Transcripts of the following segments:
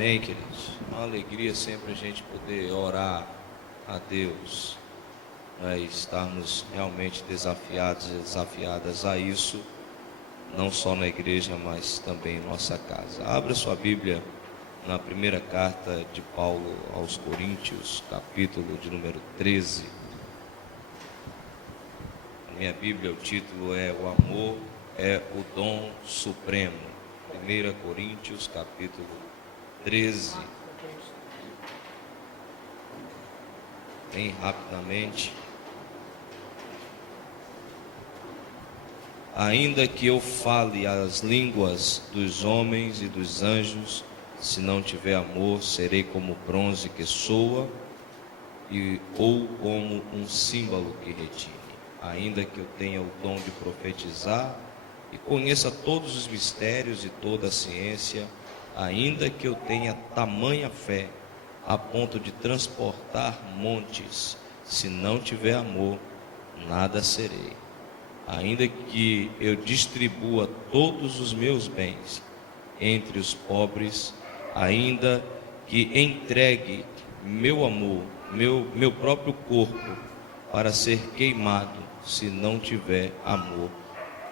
Amém, queridos. Uma alegria sempre a gente poder orar a Deus, estarmos realmente desafiados e desafiadas a isso, não só na igreja, mas também em nossa casa. Abra sua Bíblia na primeira carta de Paulo aos Coríntios, capítulo de número 13. Na minha Bíblia o título é O Amor é o Dom Supremo. 1 Coríntios, capítulo 13. Bem rapidamente. Ainda que eu fale as línguas dos homens e dos anjos, se não tiver amor, serei como bronze que soa, ou como um símbolo que retine. Ainda que eu tenha o dom de profetizar e conheça todos os mistérios e toda a ciência, ainda que eu tenha tamanha fé a ponto de transportar montes, se não tiver amor, nada serei. Ainda que eu distribua todos os meus bens entre os pobres, ainda que entregue meu amor, meu próprio corpo para ser queimado, se não tiver amor,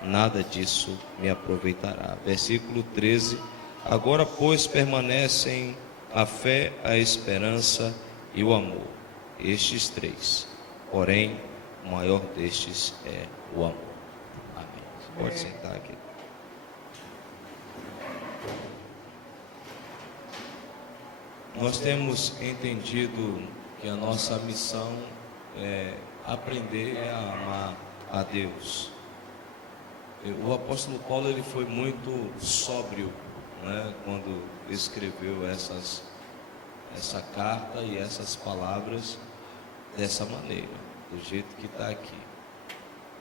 nada disso me aproveitará. Versículo 13. Agora, pois, permanecem a fé, a esperança e o amor, estes três. Porém, o maior destes é o amor. Amém. Você pode sentar aqui. Nós temos entendido que a nossa missão é aprender a amar a Deus. O apóstolo Paulo ele foi muito sóbrio, quando escreveu essa carta e essas palavras dessa maneira, do jeito que está aqui.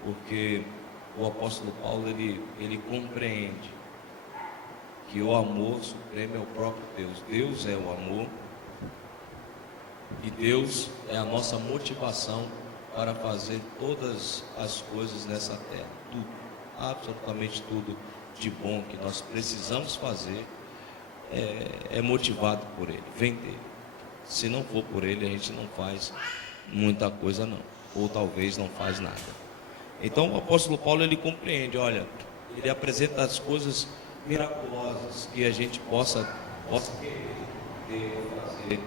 Porque o apóstolo Paulo ele compreende que o amor supremo é o próprio Deus. Deus é o amor e Deus é a nossa motivação para fazer todas as coisas nessa terra. Tudo, absolutamente tudo de bom que nós precisamos fazer é motivado por Ele, vem dele. Se não for por Ele, a gente não faz muita coisa não, ou talvez não faz nada. Então o apóstolo Paulo ele compreende, ele apresenta as coisas miraculosas que a gente possa querer fazer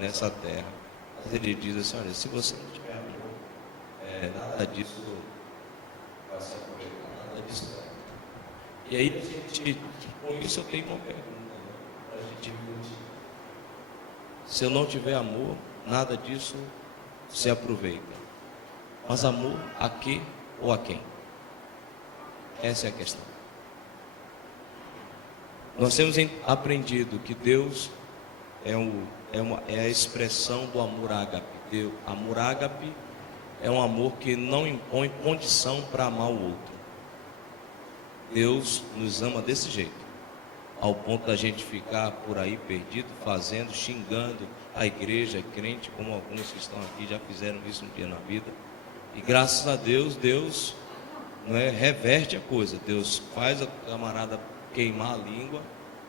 nessa terra. Mas ele diz assim, olha, se você não tiver amor, nada disso vai se aproveitar, nada disso vai. E aí, com isso eu tenho uma pergunta para a gente discutir. Se eu não tiver amor, nada disso se aproveita. Mas amor a quê ou a quem? Essa é a questão. Nós temos aprendido que Deus é a expressão do amor ágape. Amor ágape é um amor que não impõe condição para amar o outro. Deus nos ama desse jeito, ao ponto da gente ficar por aí perdido, xingando a igreja, crente, como alguns que estão aqui já fizeram isso um dia na vida. E graças a Deus, Deus reverte a coisa. Deus faz a camarada queimar a língua,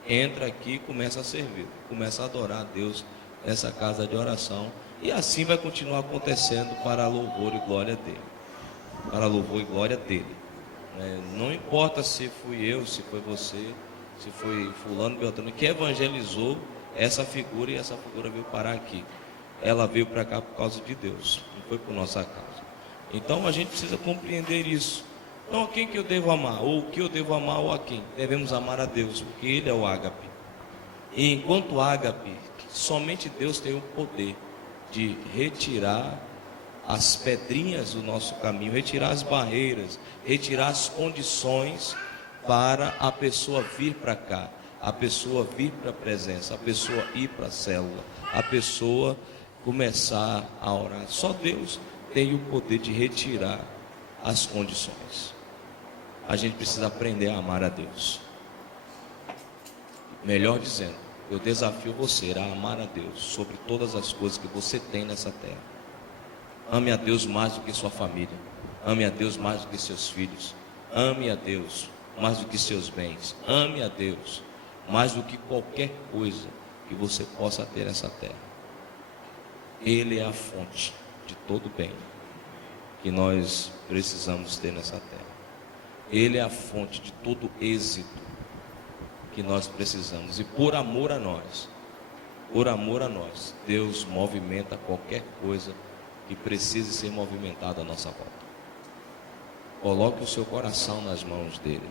entra aqui e começa a servir, começa a adorar a Deus nessa casa de oração. E assim vai continuar acontecendo para louvor e glória dele. Para louvor e glória dele. Não importa se fui eu, se foi você, se foi fulano, beltrano, que evangelizou essa figura, e essa figura veio parar aqui. Ela veio para cá por causa de Deus, não foi por nossa causa. Então a gente precisa compreender isso. Então a quem que eu devo amar? Ou o que eu devo amar ou a quem? Devemos amar a Deus, porque Ele é o ágape. E enquanto ágape, somente Deus tem o poder de retirar as pedrinhas do nosso caminho, retirar as barreiras, retirar as condições para a pessoa vir para cá, a pessoa vir para a presença, a pessoa ir para a célula, a pessoa começar a orar. Só Deus tem o poder de retirar as condições. A gente precisa aprender a amar a Deus. Melhor dizendo, eu desafio você a amar a Deus sobre todas as coisas que você tem nessa terra. Ame a Deus mais do que sua família. Ame a Deus mais do que seus filhos. Ame a Deus mais do que seus bens. Ame a Deus mais do que qualquer coisa que você possa ter nessa terra. Ele é a fonte de todo bem que nós precisamos ter nessa terra. Ele é a fonte de todo êxito que nós precisamos. E por amor a nós, Deus movimenta qualquer coisa que precise ser movimentada à nossa volta. Coloque o seu coração nas mãos dele.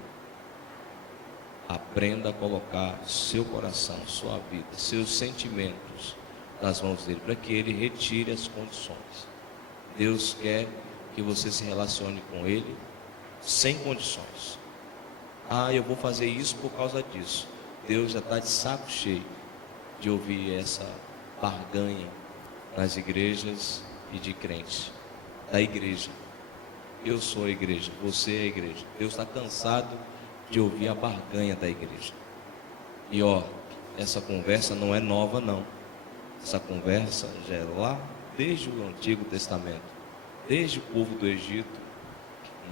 Aprenda a colocar seu coração, sua vida, seus sentimentos nas mãos dele, para que ele retire as condições. Deus quer que você se relacione com ele sem condições. Eu vou fazer isso por causa disso. Deus já está de saco cheio de ouvir essa barganha nas igrejas e de crentes. Da igreja. Eu sou a igreja, você é a igreja. Deus está cansado de ouvir a barganha da igreja. E essa conversa não é nova não. Essa conversa já é lá desde o Antigo Testamento. Desde o povo do Egito,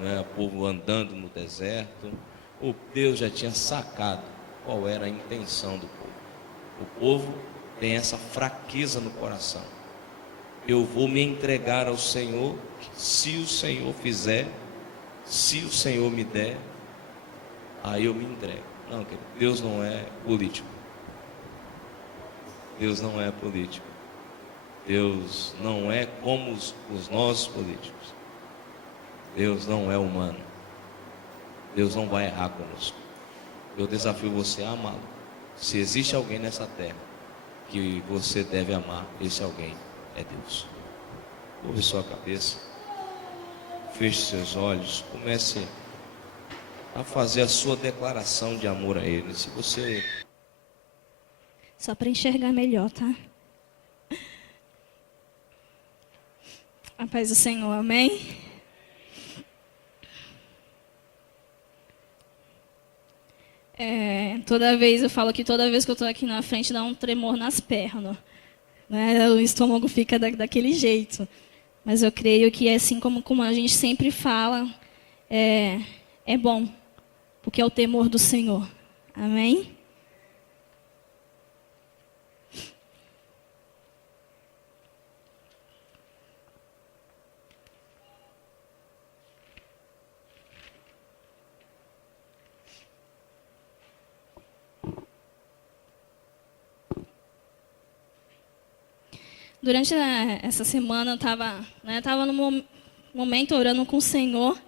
né, o povo andando no deserto, o Deus já tinha sacado qual era a intenção do povo. O povo tem essa fraqueza no coração. Eu vou me entregar ao Senhor, se o Senhor fizer, se o Senhor me der, aí eu me entrego. Não, querido, Deus não é político. Deus não é político. Deus não é como os nossos políticos. Deus não é humano. Deus não vai errar conosco. Eu desafio você a amá-lo. Se existe alguém nessa terra que você deve amar, esse alguém é Deus. Curve sua cabeça, feche seus olhos, comece a fazer a sua declaração de amor a Ele. Se você... Só para enxergar melhor, tá? A paz do Senhor, amém? Toda vez eu falo que toda vez que eu estou aqui na frente dá um tremor nas pernas, né? O estômago fica daquele jeito. Mas eu creio que é assim como a gente sempre fala, é bom, porque é o temor do Senhor. Amém? Durante essa semana eu estava no momento orando com o Senhor,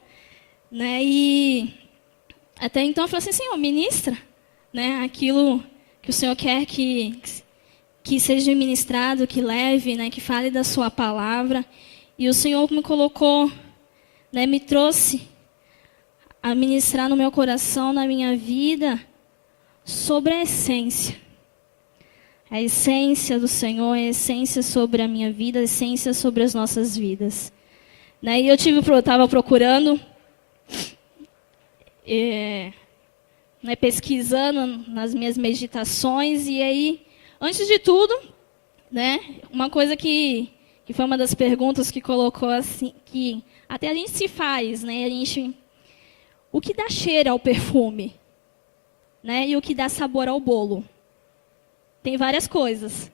né? E até então eu falei assim: Senhor, ministra, né? Aquilo que o Senhor quer que seja ministrado, que leve, né? Que fale da sua palavra. E o Senhor me colocou, né? Me trouxe a ministrar no meu coração, na minha vida, sobre a essência. A essência do Senhor, a essência sobre a minha vida, a essência sobre as nossas vidas. Né? E eu estava procurando, pesquisando nas minhas meditações, e aí, antes de tudo, né, uma coisa que foi uma das perguntas que colocou assim, que até a gente se faz, né, o que dá cheiro ao perfume, né, e o que dá sabor ao bolo? Tem várias coisas,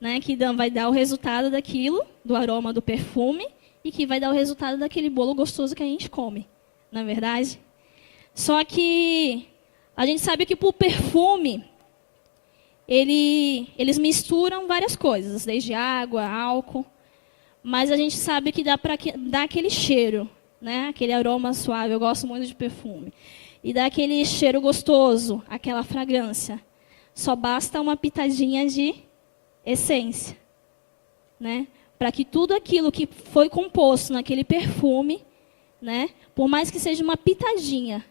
né, que vai dar o resultado daquilo, do aroma do perfume, e que vai dar o resultado daquele bolo gostoso que a gente come, não é verdade? Só que a gente sabe que por perfume, eles misturam várias coisas, desde água, álcool, mas a gente sabe que dá para dar aquele cheiro, né, aquele aroma suave. Eu gosto muito de perfume. E dá aquele cheiro gostoso, aquela fragrância. Só basta uma pitadinha de essência, né? Para que tudo aquilo que foi composto naquele perfume, né, por mais que seja uma pitadinha,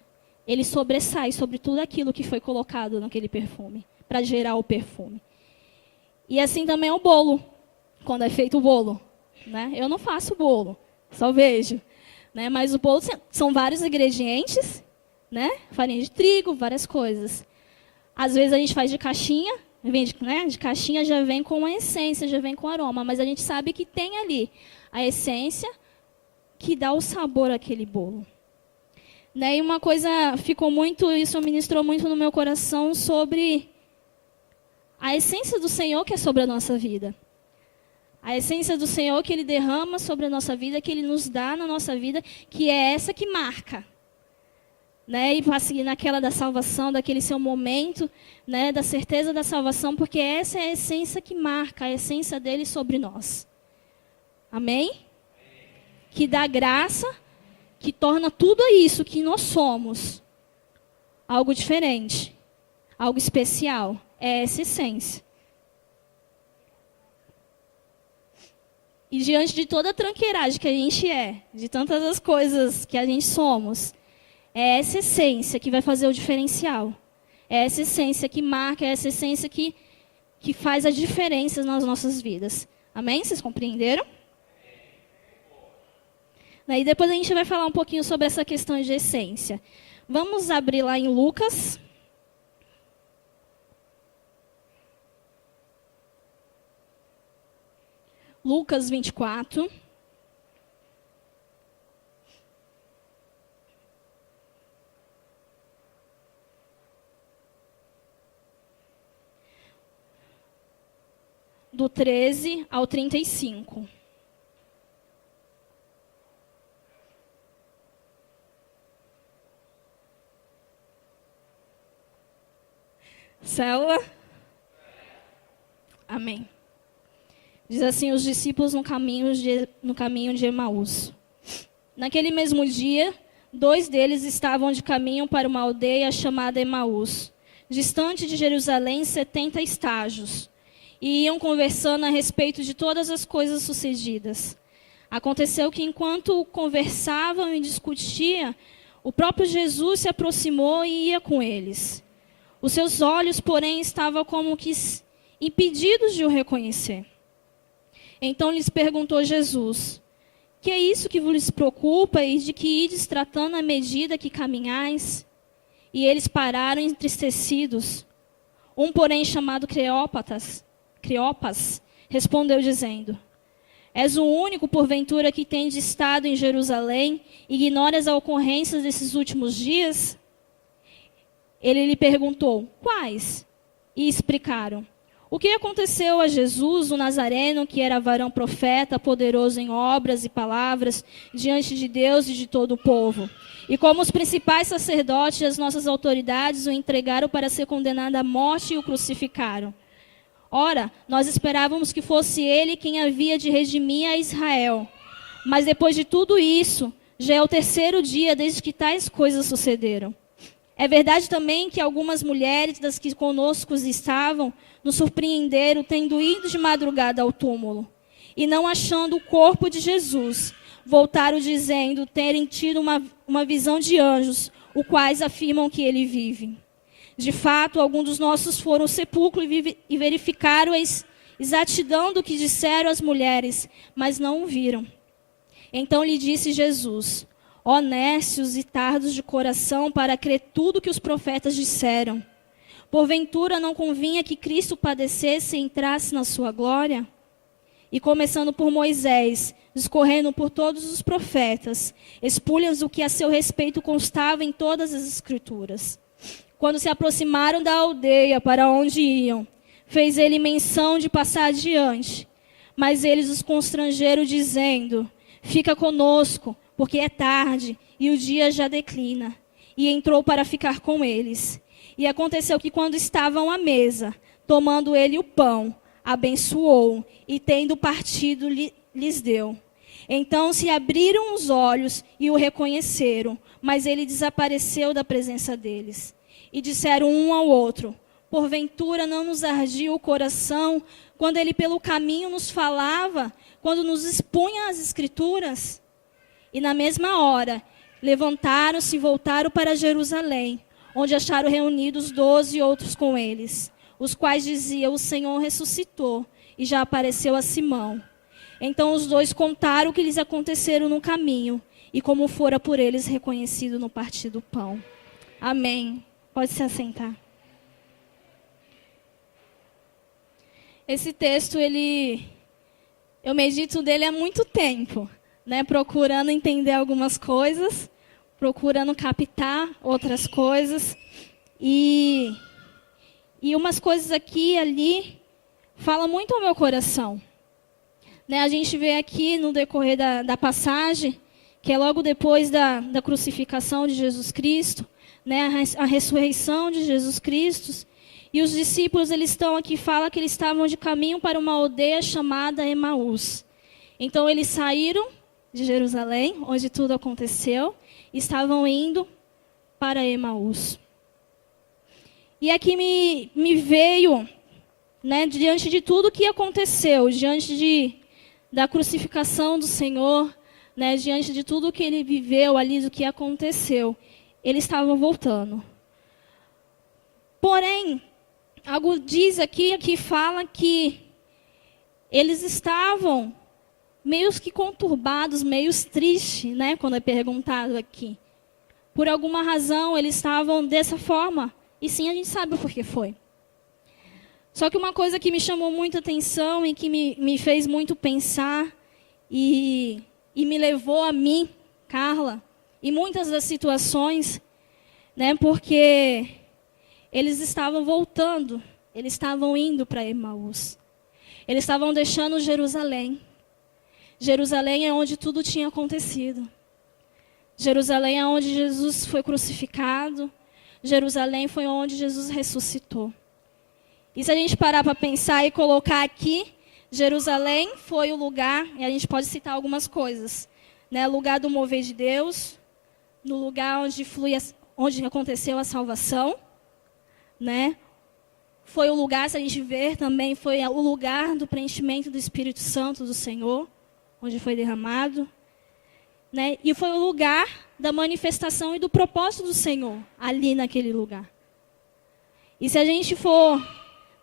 ele sobressai sobre tudo aquilo que foi colocado naquele perfume, para gerar o perfume. E assim também é o bolo, quando é feito o bolo, né? Eu não faço bolo, só vejo, né? Mas o bolo são vários ingredientes, né? Farinha de trigo, várias coisas. Às vezes a gente faz de caixinha, né? De caixinha já vem com a essência, já vem com aroma, mas a gente sabe que tem ali a essência que dá o sabor àquele bolo. Né? E uma coisa isso ministrou muito no meu coração sobre a essência do Senhor que é sobre a nossa vida. A essência do Senhor que Ele derrama sobre a nossa vida, que Ele nos dá na nossa vida, que é essa que marca. Né? E vai seguir naquela da salvação, daquele seu momento, né? Da certeza da salvação, porque essa é a essência que marca, a essência dele sobre nós. Amém? Que dá graça, que torna tudo isso que nós somos algo diferente, algo especial. É essa essência. E diante de toda a tranqueiragem que a gente de tantas as coisas que a gente somos, é essa essência que vai fazer o diferencial. É essa essência que marca, é essa essência que faz a diferença nas nossas vidas. Amém? Vocês compreenderam? E depois a gente vai falar um pouquinho sobre essa questão de essência. Vamos abrir lá em Lucas. Lucas 24. Do 13 ao 35. Célula? Amém. Diz assim, os discípulos no caminho de Emaús. Naquele mesmo dia, 2 deles estavam de caminho para uma aldeia chamada Emaús, distante de Jerusalém 70 estágios, e iam conversando a respeito de todas as coisas sucedidas. Aconteceu que, enquanto conversavam e discutiam, o próprio Jesus se aproximou e ia com eles. Os seus olhos, porém, estavam como que impedidos de o reconhecer. Então lhes perguntou Jesus: que é isso que vos preocupa e de que ides tratando à medida que caminhais? E eles pararam entristecidos. Um, porém, chamado Cleopas, respondeu dizendo: és o único, porventura, que tens estado em Jerusalém e ignoras as ocorrências desses últimos dias? Ele lhe perguntou: quais? E explicaram: o que aconteceu a Jesus, o Nazareno, que era varão profeta, poderoso em obras e palavras, diante de Deus e de todo o povo. E como os principais sacerdotes e as nossas autoridades o entregaram para ser condenado à morte e o crucificaram. Ora, nós esperávamos que fosse ele quem havia de redimir a Israel. Mas depois de tudo isso, já é o 3º dia desde que tais coisas sucederam. É verdade também que algumas mulheres das que conosco estavam nos surpreenderam tendo ido de madrugada ao túmulo. E não achando o corpo de Jesus, voltaram dizendo terem tido uma visão de anjos, os quais afirmam que ele vive. De fato, alguns dos nossos foram ao sepulcro e verificaram a exatidão do que disseram as mulheres, mas não o viram. Então lhe disse Jesus: ó nércios e tardos de coração, para crer tudo que os profetas disseram. Porventura não convinha que Cristo padecesse e entrasse na sua glória? E começando por Moisés, discorrendo por todos os profetas, expulham-nos o que a seu respeito constava em todas as Escrituras. Quando se aproximaram da aldeia para onde iam, fez ele menção de passar adiante. Mas eles os constrangeram, dizendo: fica conosco, porque é tarde e o dia já declina. E entrou para ficar com eles. E aconteceu que, quando estavam à mesa, tomando ele o pão, abençoou e, tendo partido, lhes deu. Então se abriram os olhos e o reconheceram, mas ele desapareceu da presença deles. E disseram um ao outro: porventura não nos ardia o coração quando ele pelo caminho nos falava, quando nos expunha as Escrituras? E na mesma hora levantaram-se e voltaram para Jerusalém, onde acharam reunidos 12 outros com eles, os quais diziam: o Senhor ressuscitou e já apareceu a Simão. Então os 2 contaram o que lhes aconteceram no caminho e como fora por eles reconhecido no partir do pão. Amém. Pode se assentar. Esse texto, eu medito dele há muito tempo, né, procurando entender algumas coisas, procurando captar outras coisas. E umas coisas aqui e ali falam muito ao meu coração. Né, a gente vê aqui no decorrer da passagem, que é logo depois da crucificação de Jesus Cristo, né, a ressurreição de Jesus Cristo. E os discípulos, eles estão aqui, fala que eles estavam de caminho para uma aldeia chamada Emaús. Então, eles saíram de Jerusalém, onde tudo aconteceu, e estavam indo para Emaús. E aqui me veio, né, diante de tudo que aconteceu, diante da crucificação do Senhor, né, diante de tudo que ele viveu ali, do que aconteceu, eles estavam voltando. Porém, algo diz aqui que fala que eles estavam meio que conturbados, meio tristes, né, quando é perguntado aqui. Por alguma razão, eles estavam dessa forma. E sim, a gente sabe o porquê foi. Só que uma coisa que me chamou muita atenção e que me fez muito pensar e me levou a mim, Carla, e muitas das situações, né, porque eles estavam voltando, eles estavam indo para Emaús. Eles estavam deixando Jerusalém. Jerusalém é onde tudo tinha acontecido. Jerusalém é onde Jesus foi crucificado. Jerusalém foi onde Jesus ressuscitou. E se a gente parar para pensar e colocar aqui, Jerusalém foi o lugar, e a gente pode citar algumas coisas, né? Lugar do mover de Deus, no lugar onde aconteceu a salvação, né? Foi o lugar, se a gente ver também, foi o lugar do preenchimento do Espírito Santo do Senhor, onde foi derramado, né? E foi o lugar da manifestação e do propósito do Senhor, ali naquele lugar. E se a gente for,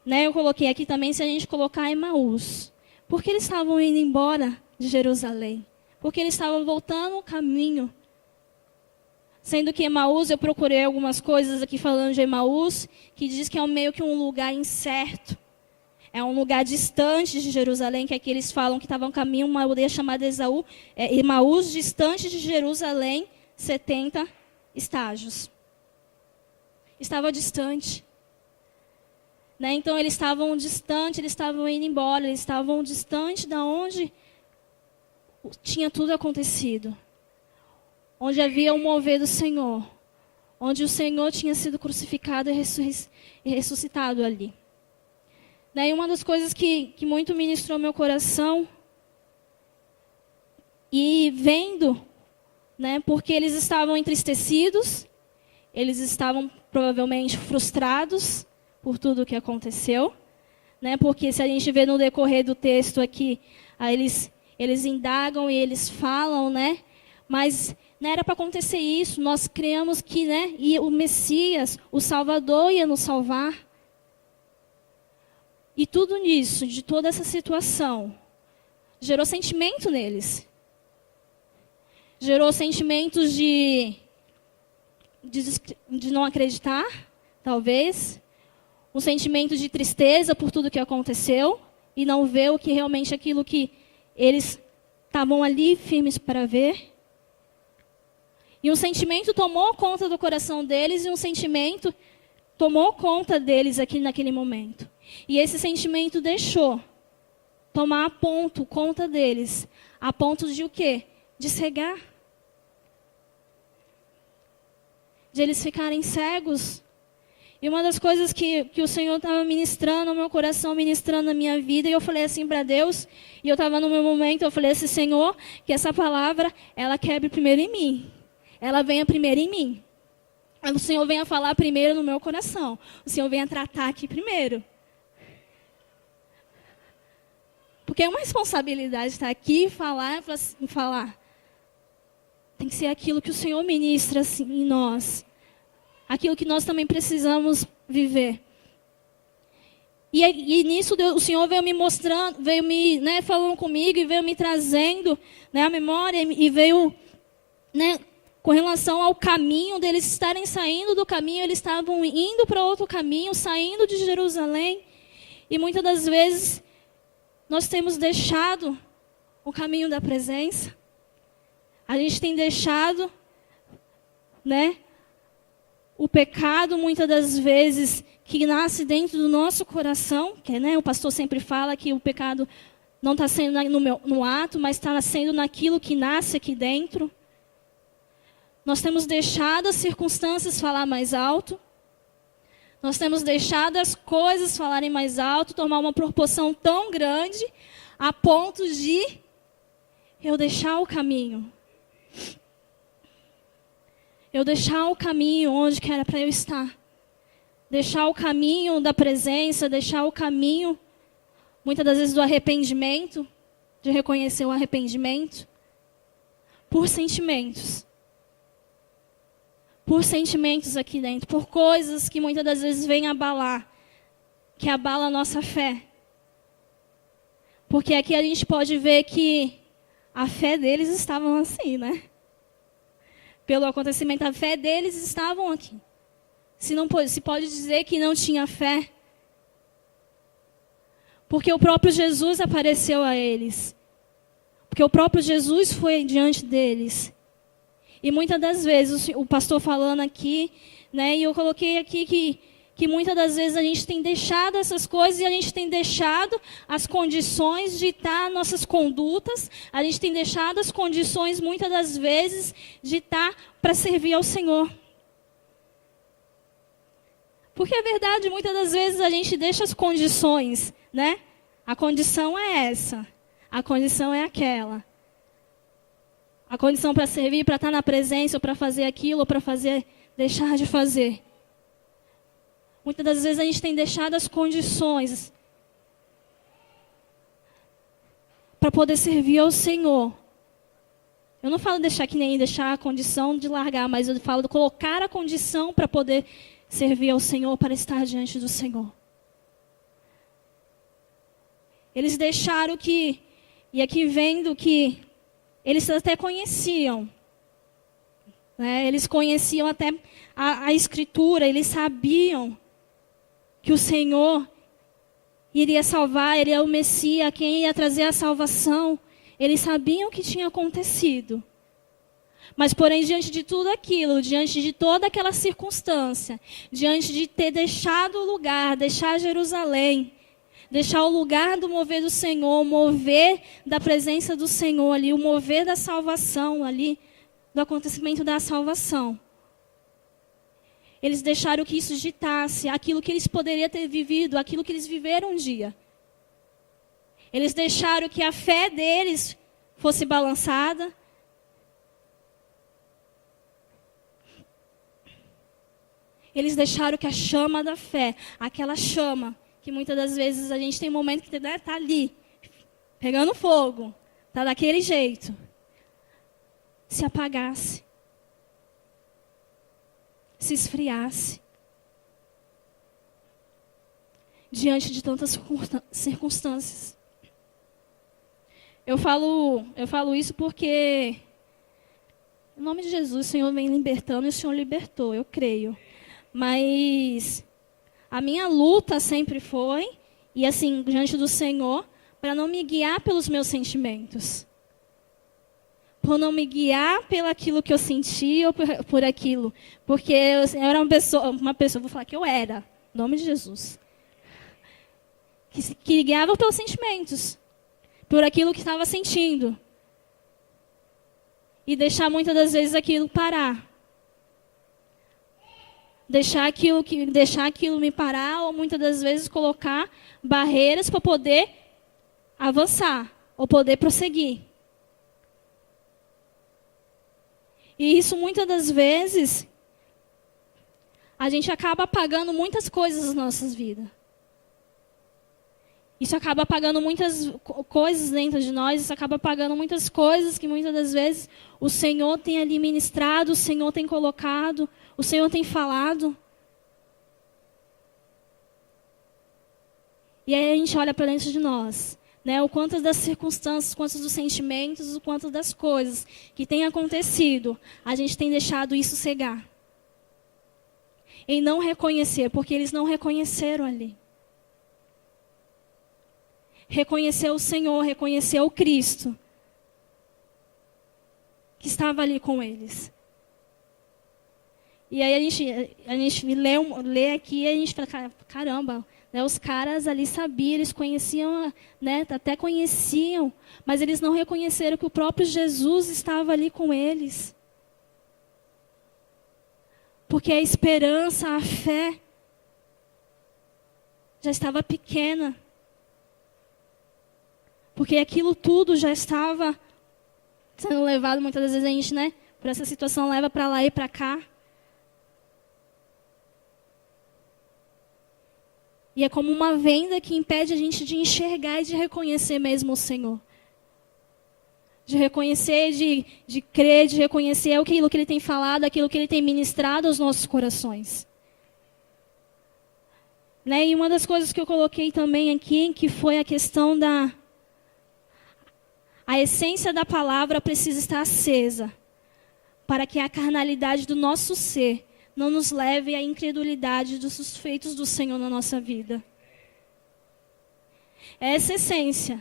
né, eu coloquei aqui também, se a gente colocar Emaús, porque eles estavam indo embora de Jerusalém, porque eles estavam voltando o caminho. Sendo que Emaús, eu procurei algumas coisas aqui falando de Emaús, que diz que é meio que um lugar incerto. É um lugar distante de Jerusalém, que aqui eles falam que estava um caminho, uma aldeia chamada Emaús, distante de Jerusalém, 70 estágios. Estava distante. Né? Então, eles estavam distantes, eles estavam indo embora, eles estavam distantes de onde tinha tudo acontecido. Onde havia o mover do Senhor. Onde o Senhor tinha sido crucificado e ressuscitado ali. Né? E uma das coisas que muito ministrou meu coração, e vendo, né, porque eles estavam entristecidos, eles estavam provavelmente frustrados por tudo o que aconteceu, né, porque se a gente vê no decorrer do texto aqui, aí eles indagam e eles falam, né, mas não era para acontecer isso, nós cremos que, né, e o Messias, o Salvador, ia nos salvar. E tudo nisso, de toda essa situação, gerou sentimento neles. Gerou sentimentos de não acreditar, talvez. Um sentimento de tristeza por tudo que aconteceu. E não ver o que realmente aquilo que eles estavam ali firmes para ver. E um sentimento tomou conta do coração deles. E um sentimento tomou conta deles aqui naquele momento. E esse sentimento deixou tomar conta deles. A ponto de o quê? De cegar. De eles ficarem cegos. E uma das coisas que o Senhor estava ministrando no meu coração, ministrando na minha vida, e eu falei assim para Deus, e eu estava no meu momento, eu falei assim, Senhor, que essa palavra, ela quebre primeiro em mim. Ela venha primeiro em mim. O Senhor venha falar primeiro no meu coração. O Senhor venha tratar aqui primeiro. Porque é uma responsabilidade estar aqui e falar. Tem que ser aquilo que o Senhor ministra assim, em nós. Aquilo que nós também precisamos viver. E nisso o Senhor veio me mostrando, veio me, né, falando comigo e veio me trazendo, né, a memória e veio, né, com relação ao caminho deles estarem saindo do caminho, eles estavam indo para outro caminho, saindo de Jerusalém. E muitas das vezes nós temos deixado o caminho da presença. A gente tem deixado né? O pecado, muitas das vezes, que nasce dentro do nosso coração, que, né, o pastor sempre fala que o pecado não está sendo no ato, mas está sendo naquilo que nasce aqui dentro. Nós temos deixado as circunstâncias falar mais alto. Nós temos deixado as coisas falarem mais alto, tomar uma proporção tão grande, a ponto de eu deixar o caminho. Eu deixar o caminho onde que era para eu estar. Deixar o caminho da presença, deixar o caminho, muitas das vezes, do arrependimento, de reconhecer o arrependimento, por sentimentos. Por sentimentos aqui dentro, por coisas que muitas das vezes vêm abalar, que abala a nossa fé. Porque aqui a gente pode ver que a fé deles estava assim, né? Pelo acontecimento, a fé deles estavam aqui. Se pode dizer que não tinha fé, porque o próprio Jesus apareceu a eles. Porque o próprio Jesus foi diante deles. E muitas das vezes, o pastor falando aqui, né, e eu coloquei aqui que muitas das vezes a gente tem deixado essas coisas e a gente tem deixado as condições de estar nossas condutas, a gente tem deixado as condições, muitas das vezes, de estar para servir ao Senhor. Porque é verdade, muitas das vezes a gente deixa as condições, né? A condição é essa, a condição é aquela. A condição para servir, para estar na presença, ou para fazer aquilo, ou para deixar de fazer. Muitas das vezes a gente tem deixado as condições para poder servir ao Senhor. Eu não falo deixar que nem deixar a condição de largar, mas eu falo de colocar a condição para poder servir ao Senhor, para estar diante do Senhor. Eles deixaram que, e aqui vendo que eles até conheciam, né? Eles conheciam até a Escritura, eles sabiam que o Senhor iria salvar, ele é o Messias, quem ia trazer a salvação. Eles sabiam o que tinha acontecido. Mas, porém, diante de tudo aquilo, diante de toda aquela circunstância, diante de ter deixado o lugar, deixar Jerusalém, deixar o lugar do mover do Senhor, o mover da presença do Senhor ali, o mover da salvação ali, do acontecimento da salvação. Eles deixaram que isso ditasse aquilo que eles poderiam ter vivido, aquilo que eles viveram um dia. Eles deixaram que a fé deles fosse balançada. Eles deixaram que a chama da fé, aquela chama, que muitas das vezes a gente tem momento que está ali, pegando fogo, está daquele jeito, se apagasse, se esfriasse, diante de tantas circunstâncias. Eu falo isso porque, em nome de Jesus, o Senhor vem libertando e o Senhor libertou, eu creio. Mas a minha luta sempre foi, e assim, diante do Senhor, para não me guiar pelos meus sentimentos. Por não me guiar pelo aquilo que eu senti ou por aquilo. Porque eu era uma pessoa, vou falar que eu era, em nome de Jesus. Que guiava pelos sentimentos. Por aquilo que estava sentindo. E deixar muitas das vezes aquilo parar. Deixar aquilo me parar, ou muitas das vezes colocar barreiras para poder avançar, ou poder prosseguir. E isso muitas das vezes, a gente acaba apagando muitas coisas nas nossas vidas. Isso acaba apagando muitas coisas dentro de nós, isso acaba apagando muitas coisas que muitas das vezes o Senhor tem ali ministrado, o Senhor tem colocado, o Senhor tem falado. E aí a gente olha para dentro de nós, né? O quanto das circunstâncias, o quanto dos sentimentos, o quanto das coisas que têm acontecido, a gente tem deixado isso cegar. Em não reconhecer, porque eles não reconheceram ali. Reconhecer o Senhor, reconhecer o Cristo que estava ali com eles. E aí a gente lê aqui e a gente fala, caramba, né, os caras ali sabiam, eles conheciam, né, até conheciam, mas eles não reconheceram que o próprio Jesus estava ali com eles. Porque a esperança, a fé, já estava pequena. Porque aquilo tudo já estava sendo levado, muitas vezes a gente, né, por essa situação, leva para lá e para cá. E é como uma venda que impede a gente de enxergar e de reconhecer mesmo o Senhor. De reconhecer, de crer, de reconhecer aquilo que Ele tem falado, aquilo que Ele tem ministrado aos nossos corações. Né? E uma das coisas que eu coloquei também aqui, que foi a questão da... A essência da palavra precisa estar acesa, para que a carnalidade do nosso ser não nos leve à incredulidade dos feitos do Senhor na nossa vida. Essa essência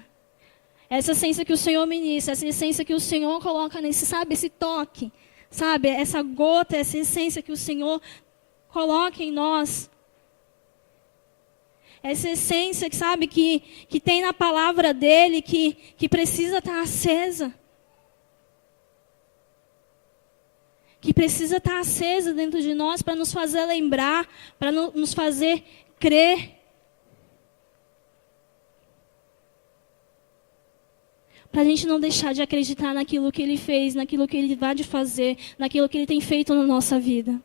que o Senhor ministra, essa essência que o Senhor coloca nesse, sabe, esse toque, sabe, essa gota, essa essência que o Senhor coloca em nós. Essa essência, sabe, que tem na palavra dEle, que precisa estar acesa. Que precisa estar acesa dentro de nós para nos fazer lembrar, para nos fazer crer. Para a gente não deixar de acreditar naquilo que Ele fez, naquilo que Ele vai de fazer, naquilo que Ele tem feito na nossa vida.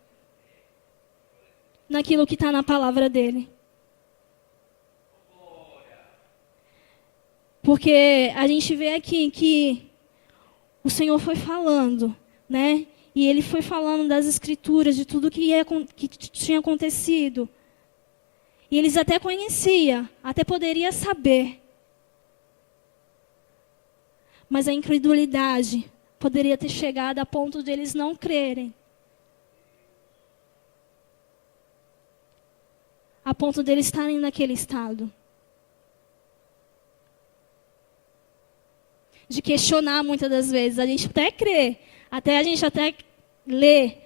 Naquilo que está na palavra dEle. Porque a gente vê aqui que o Senhor foi falando, né? E Ele foi falando das Escrituras, de tudo que tinha acontecido. E eles até conheciam, até poderiam saber. Mas a incredulidade poderia ter chegado a ponto de eles não crerem. A ponto de eles estarem naquele estado. De questionar muitas das vezes. A gente até crê, a gente até lê,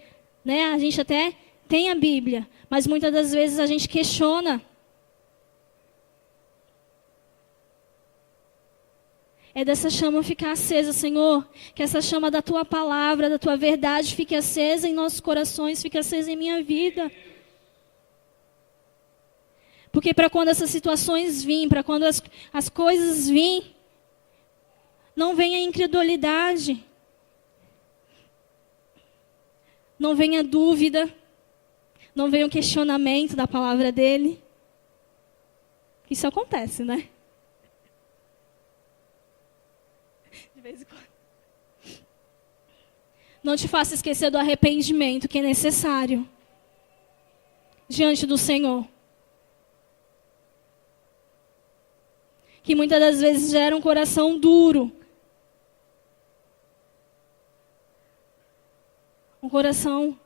né? A gente até tem a Bíblia, mas muitas das vezes a gente questiona. É dessa chama ficar acesa, Senhor, que essa chama da Tua palavra, da Tua verdade fique acesa em nossos corações, fique acesa em minha vida. Porque para quando essas situações vêm, para quando as coisas vêm, não venha incredulidade. Não venha dúvida. Não venha o questionamento da palavra dEle. Isso acontece, né? De vez em quando. Não te faça esquecer do arrependimento que é necessário diante do Senhor. Que muitas das vezes gera um coração duro. Um coração,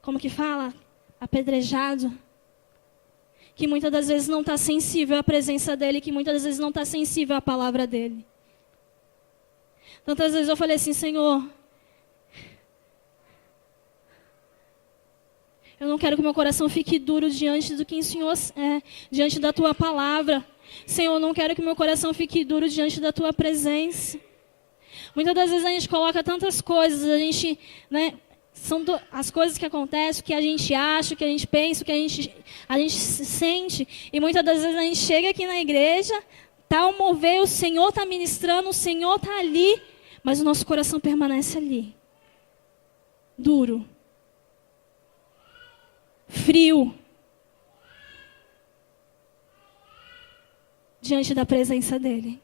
como que fala? Apedrejado. Que muitas das vezes não está sensível à presença dEle, que muitas das vezes não está sensível à palavra dEle. Tantas vezes eu falei assim, Senhor, eu não quero que meu coração fique duro diante do que o Senhor é, diante da Tua palavra. Senhor, eu não quero que meu coração fique duro diante da Tua presença. Muitas das vezes a gente coloca tantas coisas, a gente, né, são as coisas que acontecem, o que a gente acha, o que a gente pensa, o que a gente sente. E muitas das vezes a gente chega aqui na igreja, está o mover, o Senhor está ministrando, o Senhor está ali, mas o nosso coração permanece ali. Duro. Frio. Diante da presença dEle.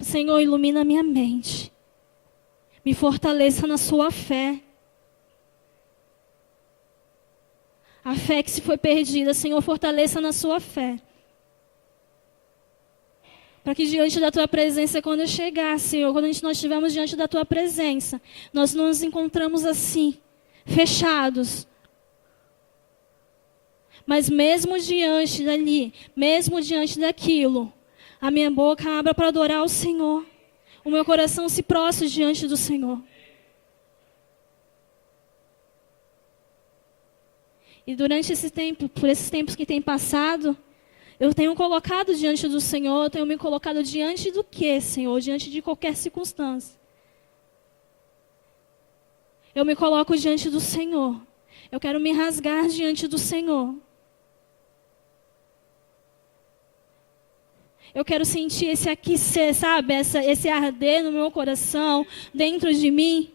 Senhor, ilumina a minha mente. Me fortaleça na sua fé. A fé que se foi perdida, Senhor, fortaleça na sua fé. Para que diante da Tua presença, quando eu chegar, Senhor, quando nós estivermos diante da Tua presença, nós não nos encontramos assim, fechados. Mas mesmo diante dali, mesmo diante daquilo, a minha boca abra para adorar o Senhor. O meu coração se prostre diante do Senhor. E durante esse tempo, por esses tempos que tem passado, eu tenho colocado diante do Senhor, eu tenho me colocado diante do quê, Senhor? Diante de qualquer circunstância. Eu me coloco diante do Senhor. Eu quero me rasgar diante do Senhor. Eu quero sentir esse aquecer, sabe? Esse arder no meu coração, dentro de mim.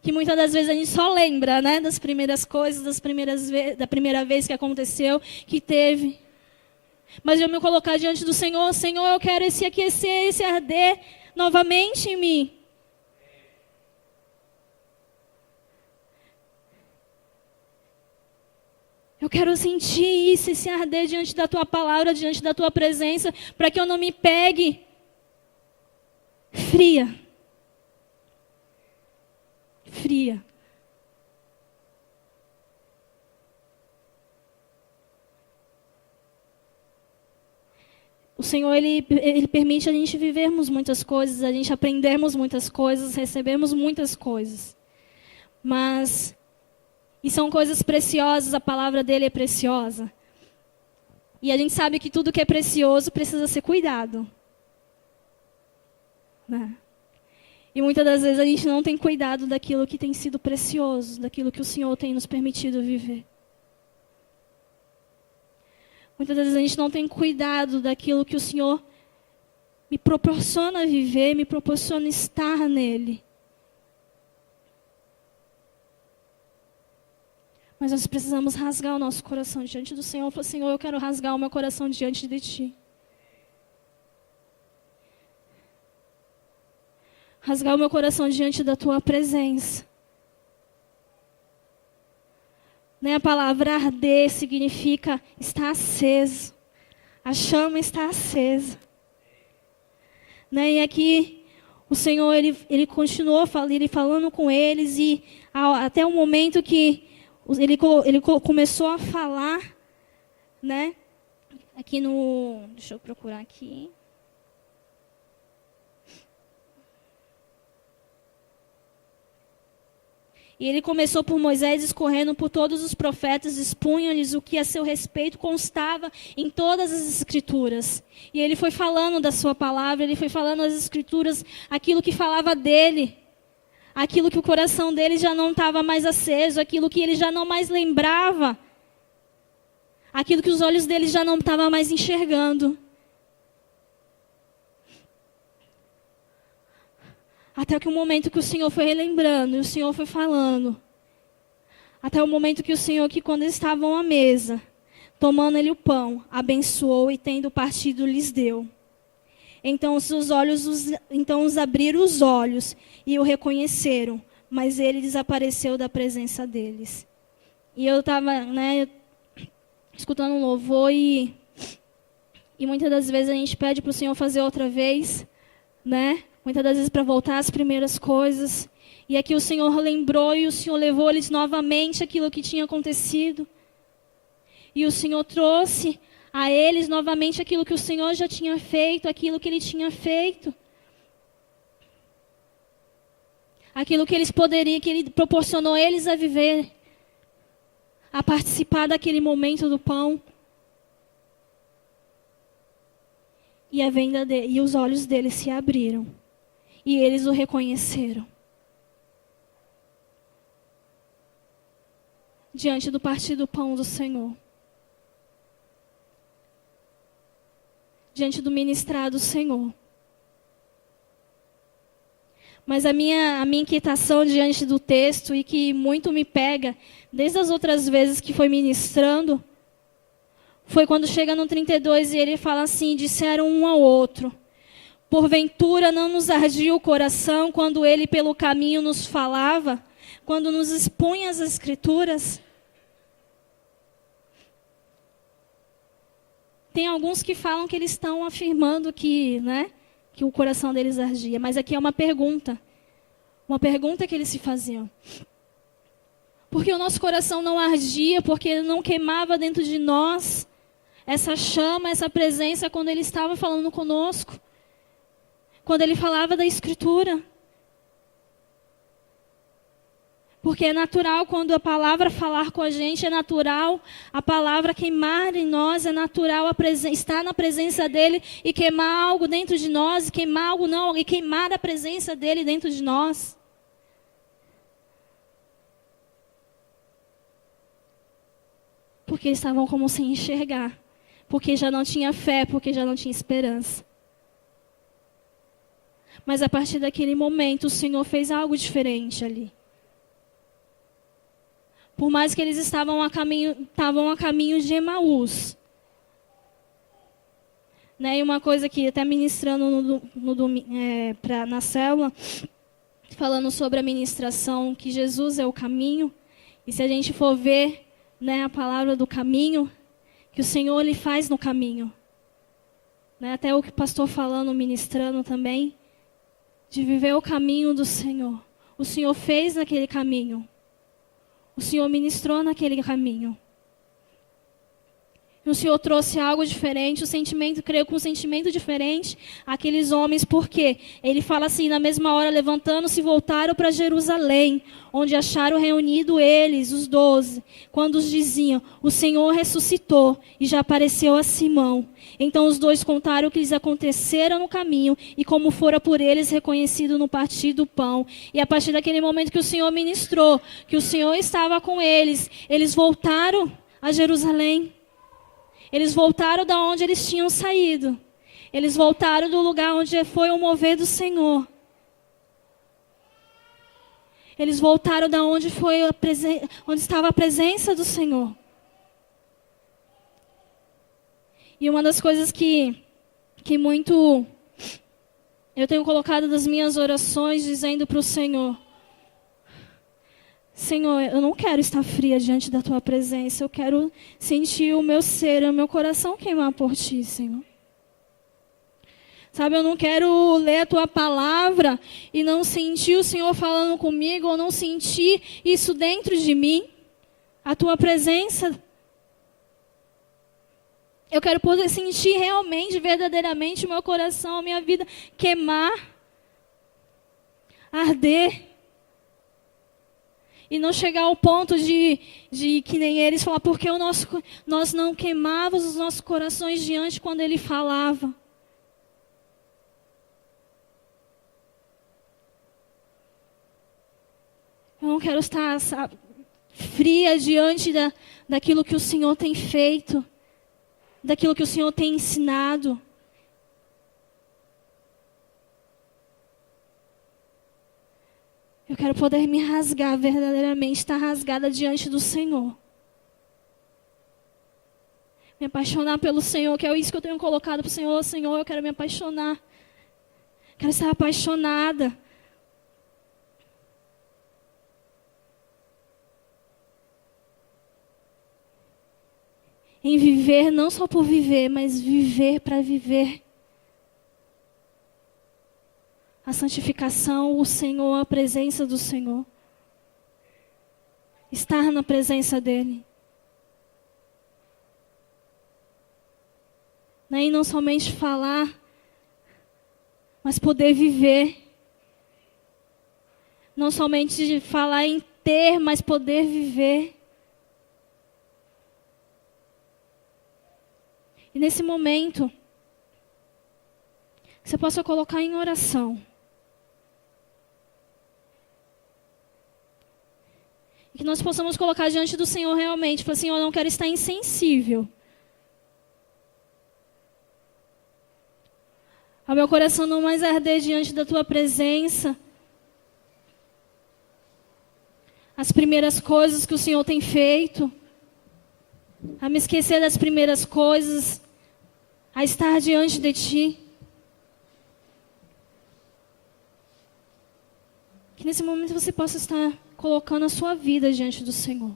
Que muitas das vezes a gente só lembra, né? Das primeiras coisas, da primeira vez que aconteceu, que teve. Mas eu me colocar diante do Senhor, Senhor, eu quero esse aquecer, esse arder novamente em mim. Eu quero sentir isso, esse arder diante da Tua palavra, diante da Tua presença, para que eu não me pegue fria. Fria. O Senhor, Ele permite a gente vivermos muitas coisas, a gente aprendermos muitas coisas, recebermos muitas coisas. E são coisas preciosas, a palavra dele é preciosa. E a gente sabe que tudo que é precioso precisa ser cuidado. Né? E muitas das vezes a gente não tem cuidado daquilo que tem sido precioso, daquilo que o Senhor tem nos permitido viver. Muitas vezes a gente não tem cuidado daquilo que o Senhor me proporciona viver, me proporciona estar nele. Mas nós precisamos rasgar o nosso coração diante do Senhor. Falar, Senhor, eu quero rasgar o meu coração diante de Ti. Rasgar o meu coração diante da Tua presença. Né? A palavra arder significa estar aceso. A chama está acesa. Né? E aqui o Senhor, Ele continuou falando com eles e até o momento que ele começou a falar, né? Aqui no... Deixa eu procurar aqui. E ele começou por Moisés, escorrendo por todos os profetas, expunha-lhes o que a seu respeito constava em todas as Escrituras. E ele foi falando da sua palavra, ele foi falando das Escrituras, aquilo que falava dele. Aquilo que o coração dele já não estava mais aceso, aquilo que ele já não mais lembrava, aquilo que os olhos dele já não estavam mais enxergando. Até que o momento que o Senhor foi relembrando, e o Senhor foi falando. Até o momento que o Senhor, que quando estavam à mesa, tomando ele o pão, abençoou e tendo partido lhes deu. Então os abriram os olhos e o reconheceram, mas ele desapareceu da presença deles. E eu estava, né, escutando um louvor e muitas das vezes a gente pede para o Senhor fazer outra vez, né? Muitas das vezes para voltar às primeiras coisas. E aqui o Senhor lembrou e o Senhor levou eles novamente aquilo que tinha acontecido. E o Senhor trouxe a eles novamente aquilo que o Senhor já tinha feito, aquilo que Ele tinha feito. Aquilo que eles poderiam, que Ele proporcionou eles a viver, a participar daquele momento do pão. E os olhos deles se abriram. E eles o reconheceram. Diante do partir do pão do Senhor. Diante do ministrar do Senhor. Mas a minha inquietação diante do texto, e que muito me pega, desde as outras vezes que foi ministrando, foi quando chega no 32 e ele fala assim, disseram um ao outro, porventura não nos ardia o coração quando ele pelo caminho nos falava, quando nos expunha as Escrituras? Tem alguns que falam que eles estão afirmando que, né, que o coração deles ardia. Mas aqui é uma pergunta que eles se faziam. Porque o nosso coração não ardia, porque ele não queimava dentro de nós essa chama, essa presença quando ele estava falando conosco. Quando ele falava da Escritura. Porque é natural quando a palavra falar com a gente, é natural a palavra queimar em nós, é natural estar na presença dele e queimar algo dentro de nós, e queimar algo não, e queimar a presença dele dentro de nós. Porque eles estavam como sem enxergar, porque já não tinha fé, porque já não tinha esperança. Mas a partir daquele momento, o Senhor fez algo diferente ali. Por mais que eles estavam a caminho de Emaús. Né? E uma coisa que até ministrando na célula, falando sobre a ministração, que Jesus é o caminho. E se a gente for ver, né, a palavra do caminho, que o Senhor Ele faz no caminho. Né? Até o que o pastor falando, ministrando também, de viver o caminho do Senhor. O Senhor fez naquele caminho. O Senhor ministrou naquele caminho. E o Senhor trouxe algo diferente, creio com um sentimento diferente àqueles homens, porque ele fala assim, na mesma hora, levantando-se, voltaram para Jerusalém, onde acharam reunido eles, os 12, quando os diziam, o Senhor ressuscitou e já apareceu a Simão. Então os dois contaram o que lhes acontecera no caminho e como fora por eles reconhecido no partir do pão. E a partir daquele momento que o Senhor ministrou, que o Senhor estava com eles, eles voltaram a Jerusalém. Eles voltaram da onde eles tinham saído. Eles voltaram do lugar onde foi o mover do Senhor. Eles voltaram da onde onde estava a presença do Senhor. E uma das coisas que muito eu tenho colocado das minhas orações, dizendo para o Senhor, Senhor, eu não quero estar fria diante da Tua presença. Eu quero sentir o meu ser, o meu coração queimar por Ti, Senhor. Sabe, eu não quero ler a Tua palavra e não sentir o Senhor falando comigo, ou não sentir isso dentro de mim, a Tua presença. Eu quero poder sentir realmente, verdadeiramente, o meu coração, a minha vida queimar, arder. E não chegar ao ponto de que nem eles falar, porque nós não queimávamos os nossos corações diante quando ele falava. Eu não quero estar, sabe, fria diante daquilo que o Senhor tem feito, daquilo que o Senhor tem ensinado. Eu quero poder me rasgar verdadeiramente, estar rasgada diante do Senhor. Me apaixonar pelo Senhor, que é isso que eu tenho colocado para o Senhor. Senhor, eu quero me apaixonar. Quero estar apaixonada. Em viver, não só por viver, mas viver para viver. A santificação, o Senhor, a presença do Senhor. Estar na presença dEle. E não somente falar, mas poder viver. Não somente falar em ter, mas poder viver. E nesse momento, você possa colocar em oração. Que nós possamos colocar diante do Senhor realmente. Falar, Senhor, eu não quero estar insensível. Ao meu coração não mais arder diante da Tua presença. As primeiras coisas que o Senhor tem feito. A me esquecer das primeiras coisas. A estar diante de Ti. Que nesse momento você possa estar colocando a sua vida diante do Senhor.